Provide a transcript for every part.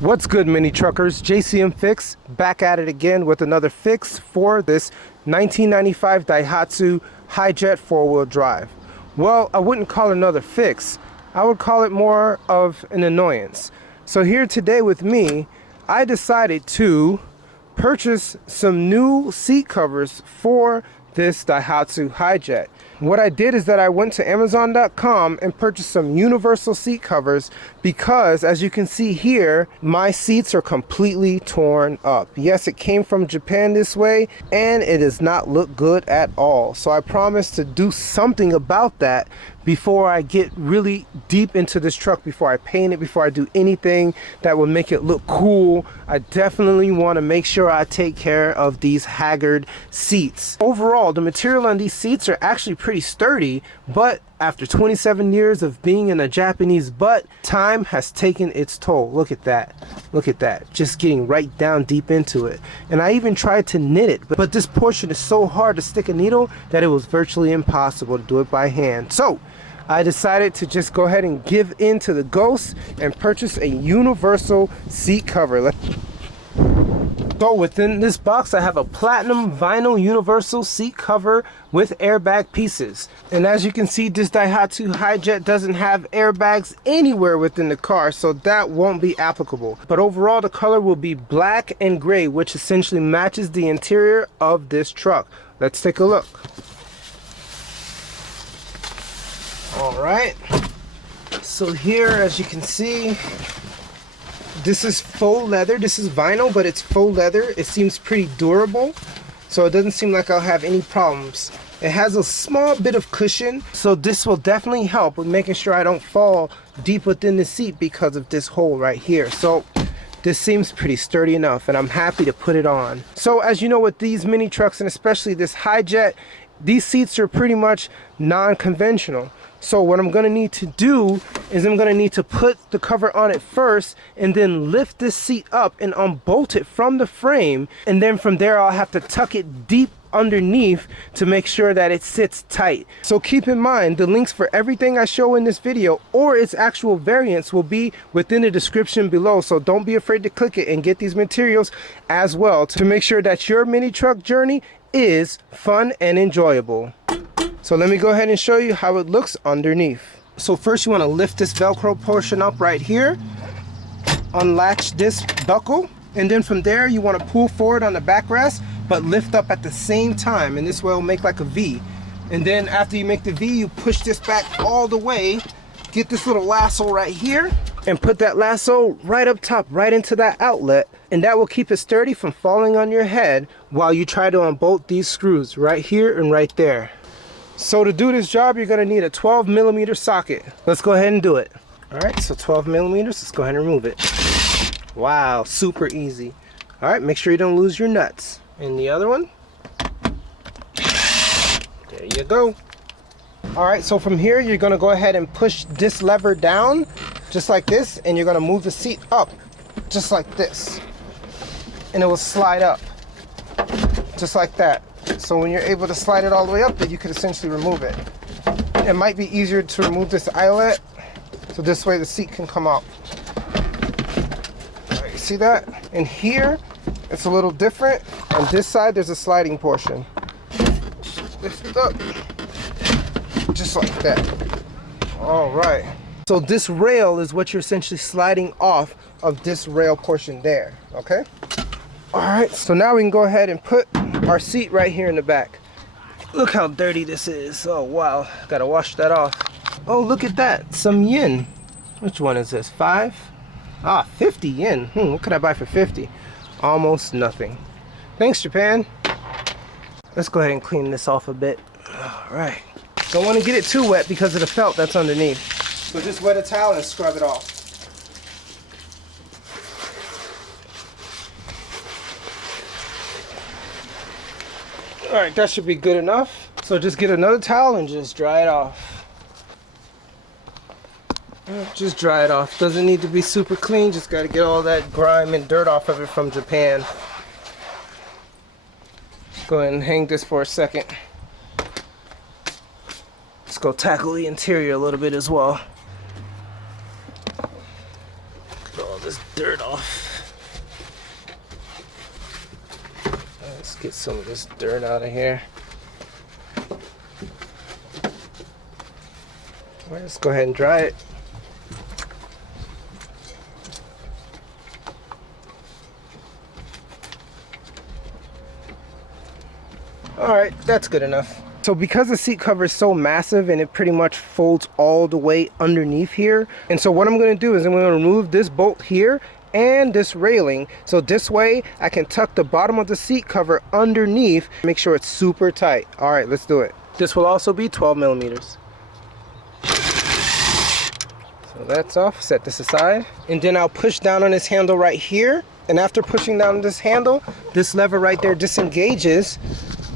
What's good, mini truckers? JCM Fix back at it again with another fix for this 1995 Daihatsu Hijet four-wheel drive. Well, I wouldn't call it another fix. I would call it more of an annoyance. So here today with me, I decided to purchase some new seat covers for this Daihatsu Hijet. What I did is that I went to Amazon.com and purchased some universal seat covers because, as you can see here, my seats are completely torn up. Yes, it came from Japan this way and it does not look good at all. So I promised to do something about that before I get really deep into this truck, before I paint it, before I do anything that will make it look cool. I definitely want to make sure I take care of these haggard seats. Overall, the material on these seats are actually pretty sturdy, but after 27 years of being in a Japanese butt, time has taken its toll. Look at that. Look at that. Just getting right down deep into it. And I even tried to knit it, but this portion is so hard to stick a needle that it was virtually impossible to do it by hand. So I decided to just go ahead and give in to the ghost and purchase a universal seat cover. So within this box I have a platinum vinyl universal seat cover with airbag pieces. And as you can see, this Daihatsu Hijet doesn't have airbags anywhere within the car, so that won't be applicable. But overall the color will be black and gray, which essentially matches the interior of this truck. Let's take a look. Alright, so here, as you can see, this is faux leather. This is vinyl, but it's faux leather. It seems pretty durable, so it doesn't seem like I'll have any problems. It has a small bit of cushion, so this will definitely help with making sure I don't fall deep within the seat because of this hole right here. So this seems pretty sturdy enough, and I'm happy to put it on. So as you know, with these mini trucks, and especially this Hijet, these seats are pretty much non-conventional. So what I'm going to need to do is I'm going to need to put the cover on it first and then lift this seat up and unbolt it from the frame, and then from there I'll have to tuck it deep underneath to make sure that it sits tight. So keep in mind, the links for everything I show in this video or its actual variants will be within the description below, so don't be afraid to click it and get these materials as well to make sure that your mini truck journey is fun and enjoyable. So let me go ahead and show you how it looks underneath. So first you want to lift this Velcro portion up right here, unlatch this buckle, and then from there you want to pull forward on the backrest but lift up at the same time, and this way it'll make like a V. And then after you make the V, you push this back all the way, get this little lasso right here, and put that lasso right up top, right into that outlet, and that will keep it sturdy from falling on your head while you try to unbolt these screws right here and right there. So to do this job, you're gonna need a 12mm socket. Let's go ahead and do it. All right, so 12mm, let's go ahead and remove it. Wow, super easy. All right, make sure you don't lose your nuts. And the other one. There you go. All right, so from here, you're gonna go ahead and push this lever down, just like this, and you're gonna move the seat up, just like this. And it will slide up, just like that. So when you're able to slide it all the way up, then you could essentially remove it. It might be easier to remove this eyelet, so this way the seat can come out. All right, you see that? And here, it's a little different. On this side, there's a sliding portion. Lift it up, just like that. All right. So this rail is what you're essentially sliding off of this rail portion there, okay? All right, so now we can go ahead and put our seat right here in the back. Look how dirty this is. Oh wow, gotta wash that off. Oh, look at that, some yen. Which one is this, 5? Ah, 50 yen. What could I buy for 50? Almost nothing. Thanks, Japan. Let's go ahead and clean this off a bit. All right. Don't want to get it too wet because of the felt that's underneath. So just wet a towel and scrub it off. All right, that should be good enough. So just get another towel and just dry it off. Just dry it off. Doesn't need to be super clean. Just got to get all that grime and dirt off of it from Japan. Go ahead and hang this for a second. Let's go tackle the interior a little bit as well. Look at all this dirt off. Let's get some of this dirt out of here. Let's go ahead and dry it. Alright, that's good enough. So because the seat cover is so massive and it pretty much folds all the way underneath here, and so what I'm going to do is I'm going to remove this bolt here and this railing, so this way I can tuck the bottom of the seat cover underneath, make sure it's super tight. Alright, let's do it. This will also be 12 millimeters. So that's off, set this aside, and then I'll push down on this handle right here, and after pushing down this handle, this lever right there disengages,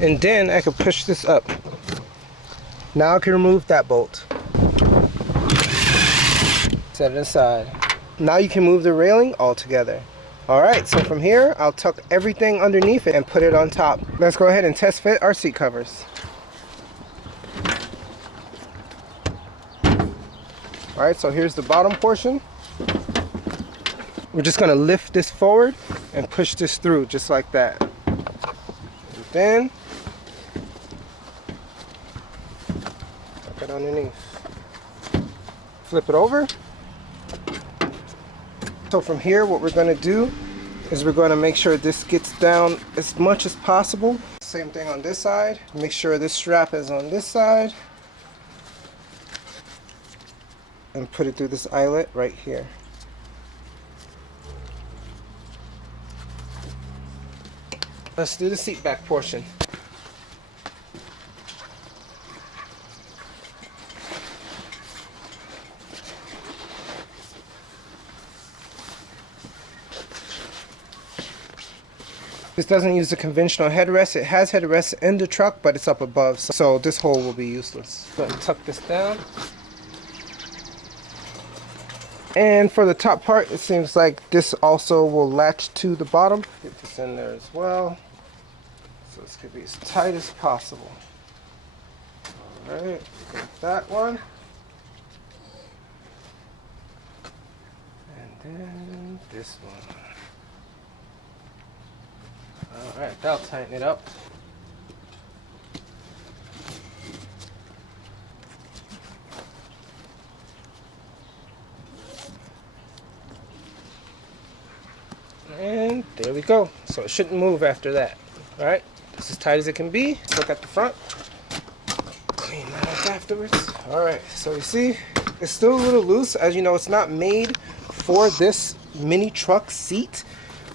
and then I can push this up. Now I can remove that bolt. Set it aside. Now you can move the railing all together. Alright, so from here, I'll tuck everything underneath it and put it on top. Let's go ahead and test fit our seat covers. Alright, so here's the bottom portion. We're just going to lift this forward and push this through just like that. And then tuck it underneath. Flip it over. So from here, what we're going to do is we're going to make sure this gets down as much as possible. Same thing on this side. Make sure this strap is on this side. And put it through this eyelet right here. Let's do the seat back portion. This doesn't use the conventional headrest. It has headrest in the truck, but it's up above, so this hole will be useless. Go ahead and tuck this down. And for the top part, it seems like this also will latch to the bottom. Get this in there as well. So this could be as tight as possible. Alright, get that one. And then this one. Alright, that'll tighten it up. And there we go. So it shouldn't move after that. Alright, this is as tight as it can be. Let's look at the front. Clean that up afterwards. Alright, so you see, it's still a little loose. As you know, it's not made for this mini truck seat.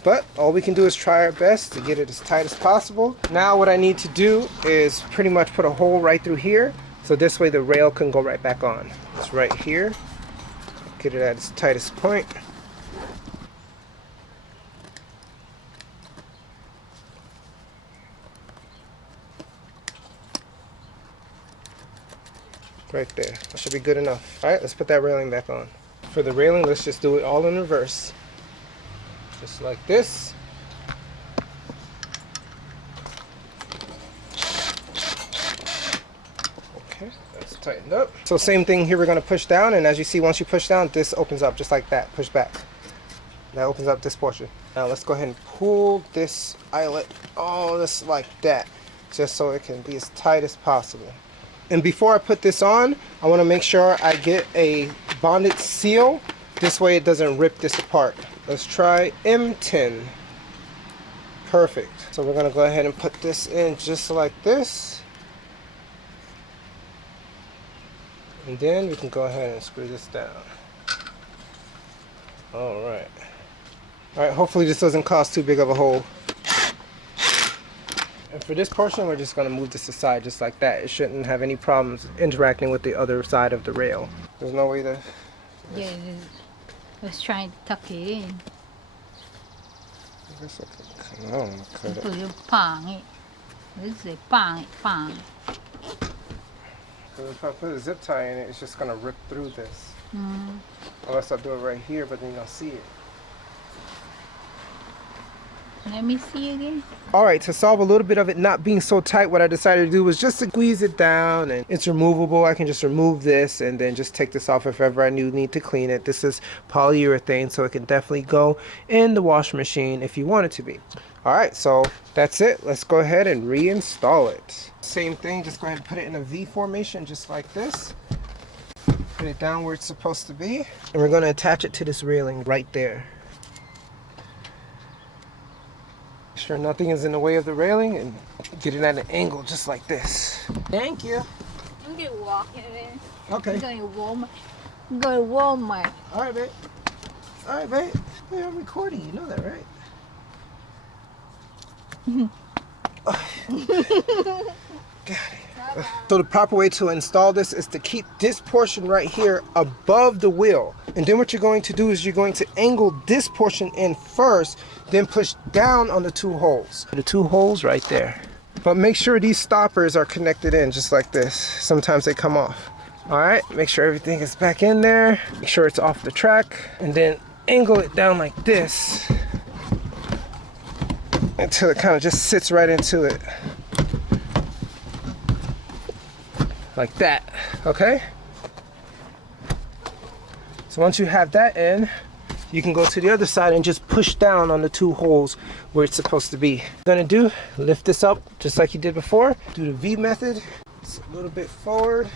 But all we can do is try our best to get it as tight as possible. Now what I need to do is pretty much put a hole right through here. So this way the rail can go right back on. It's right here. Get it at its tightest point. Right there. That should be good enough. Alright, let's put that railing back on. For the railing, let's just do it all in reverse. Just like this. Okay, that's tightened up. So same thing here, we're going to push down, and as you see, once you push down, this opens up just like that. Push back. That opens up this portion. Now let's go ahead and pull this eyelet all just like that, just so it can be as tight as possible. And before I put this on, I want to make sure I get a bonded seal. This way it doesn't rip this apart. Let's try M10. Perfect. So we're going to go ahead and put this in just like this. And then we can go ahead and screw this down. Alright. Alright, hopefully this doesn't cause too big of a hole. And for this portion, we're just going to move this aside just like that. It shouldn't have any problems interacting with the other side of the rail. There's no way to... Yeah, I was trying to tuck it in. I guess I can come out and cut it. Ito yung pangit. This is pangit, pangit. Because if I put a zip tie in it, it's just going to rip through this. Unless I do it right here, but then you'll see it. Let me see again. All right, to solve a little bit of it not being so tight, what I decided to do was just to squeeze it down, and it's removable. I can just remove this and then just take this off if ever I need to clean it. This is polyurethane, so it can definitely go in the washing machine if you want it to be. All right, so that's it. Let's go ahead and reinstall it. Same thing, just go ahead and put it in a V formation just like this. Put it down where it's supposed to be, and we're going to attach it to this railing right there. Make sure nothing is in the way of the railing, and get it at an angle just like this. Thank you. I'm gonna walk in there. Okay. I'm going to Walmart. I'm going to Walmart. All right, babe. All right, babe. Hey, I'm recording. You know that, right? Got it. So the proper way to install this is to keep this portion right here above the wheel. And then what you're going to do is you're going to angle this portion in first, then push down on the two holes. The two holes right there. But make sure these stoppers are connected in just like this. Sometimes they come off. All right, make sure everything is back in there. Make sure it's off the track, and then angle it down like this until it kind of just sits right into it. Like that, okay? So once you have that in, you can go to the other side and just push down on the two holes where it's supposed to be. Gonna do, lift this up just like you did before. Do the V method, it's a little bit forward.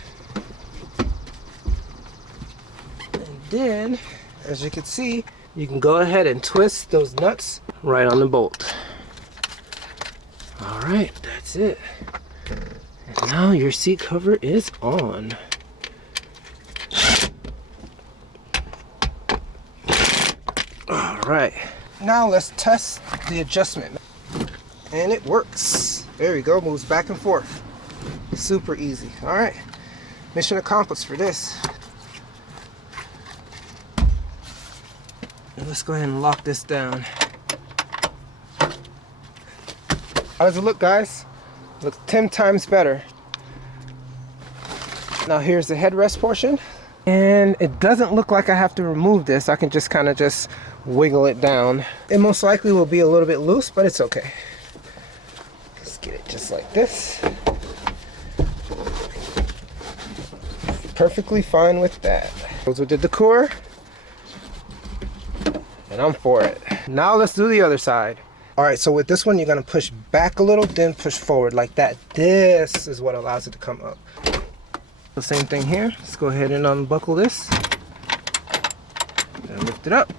And then, as you can see, you can go ahead and twist those nuts right on the bolt. All right, that's it. And now your seat cover is on. All right, now let's test the adjustment. And it works. There we go, moves back and forth. Super easy. All right, mission accomplished for this. And let's go ahead and lock this down. How does it look, guys? Looks 10 times better. Now here's the headrest portion. And it doesn't look like I have to remove this. I can just kind of just wiggle it down. It most likely will be a little bit loose, but it's okay. Let's get it just like this. Perfectly fine with that. Goes with the decor. And I'm for it. Now let's do the other side. All right, so with this one, you're gonna push back a little, then push forward like that. This is what allows it to come up. The same thing here. Let's go ahead and unbuckle this. And lift it up.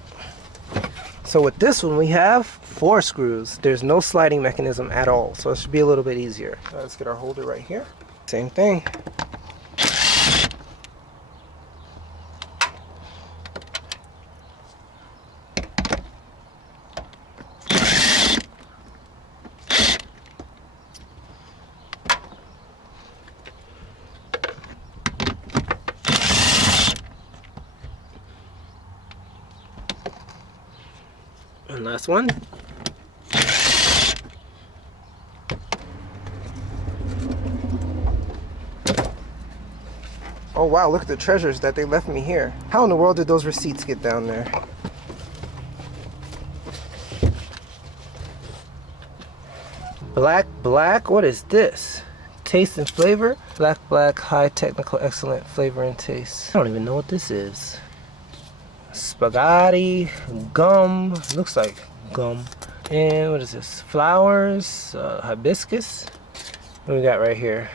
So with this one, we have 4 screws. There's no sliding mechanism at all, so it should be a little bit easier. Let's get our holder right here. Same thing. And last one. Oh wow, look at the treasures that they left me here. How in the world did those receipts get down there? Black, what is this? Taste and flavor? Black, high technical, excellent flavor and taste. I don't even know what this is. Spaghetti, gum, looks like gum. And what is this? Flowers, hibiscus. What we got right here?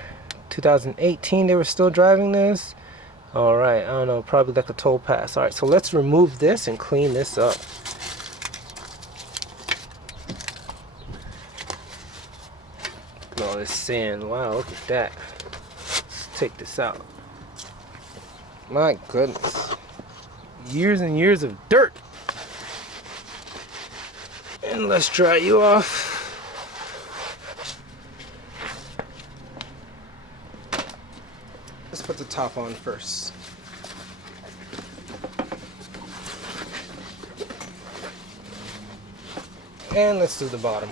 2018, they were still driving this. All right, I don't know, probably like a toll pass. All right, so let's remove this and clean this up. Look at all this sand. Wow, look at that. Let's take this out. My goodness. Years and years of dirt. And let's dry you off. Let's put the top on first. And let's do the bottom.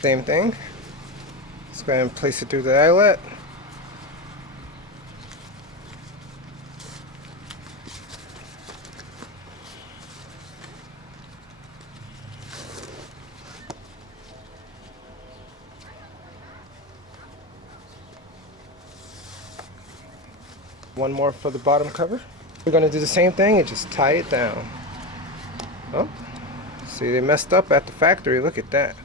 Same thing. Let's go ahead and place it through the eyelet. One more for the bottom cover. We're going to do the same thing and just tie it down. Oh, see, they messed up at the factory. Look at that.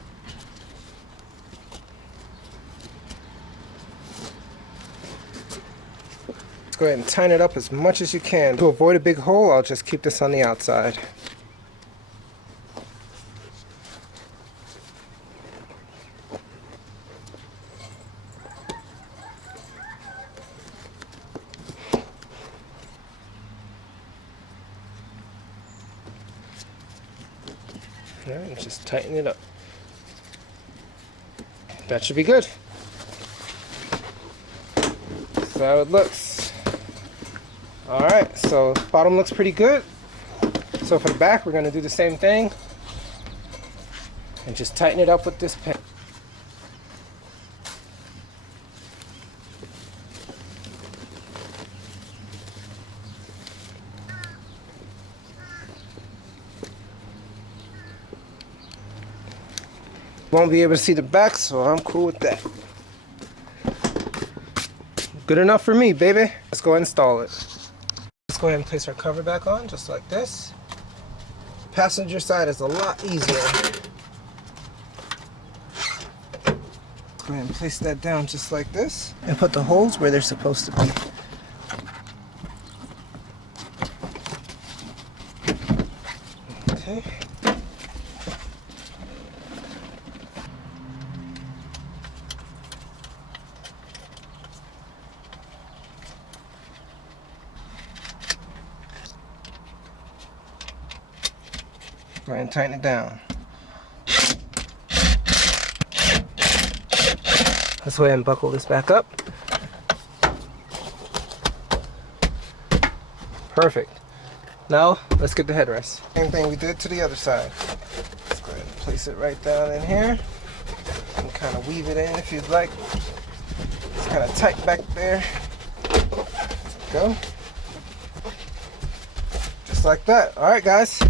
Let's go ahead and tighten it up as much as you can. To avoid a big hole, I'll just keep this on the outside. Alright, and just tighten it up. That should be good. That's how it looks. Alright, so bottom looks pretty good. So for the back, we're going to do the same thing. And just tighten it up with this pin. Won't be able to see the back, so I'm cool with that. Good enough for me, baby. Let's go ahead and install it. Let's go ahead and place our cover back on, just like this. Passenger side is a lot easier. Let's go ahead and place that down just like this, and put the holes where they're supposed to be. Okay. Go ahead and tighten it down. Let's go ahead and buckle this back up. Perfect. Now, let's get the headrest. Same thing we did to the other side. Let's go ahead and place it right down in here. And kind of weave it in if you'd like. It's kind of tight back there. Go. Just like that. Alright guys.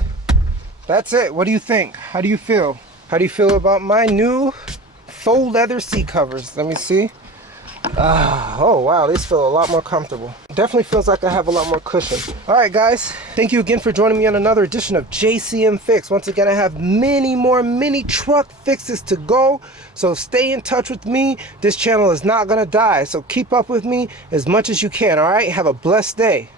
That's it. What do you think? How do you feel? How do you feel about my new faux leather seat covers? Let me see. Oh wow, these feel a lot more comfortable. Definitely feels like I have a lot more cushion. Alright guys, thank you again for joining me on another edition of JCM Fix. Once again, I have many more mini truck fixes to go, so stay in touch with me. This channel is not gonna die, so keep up with me as much as you can. Alright, have a blessed day.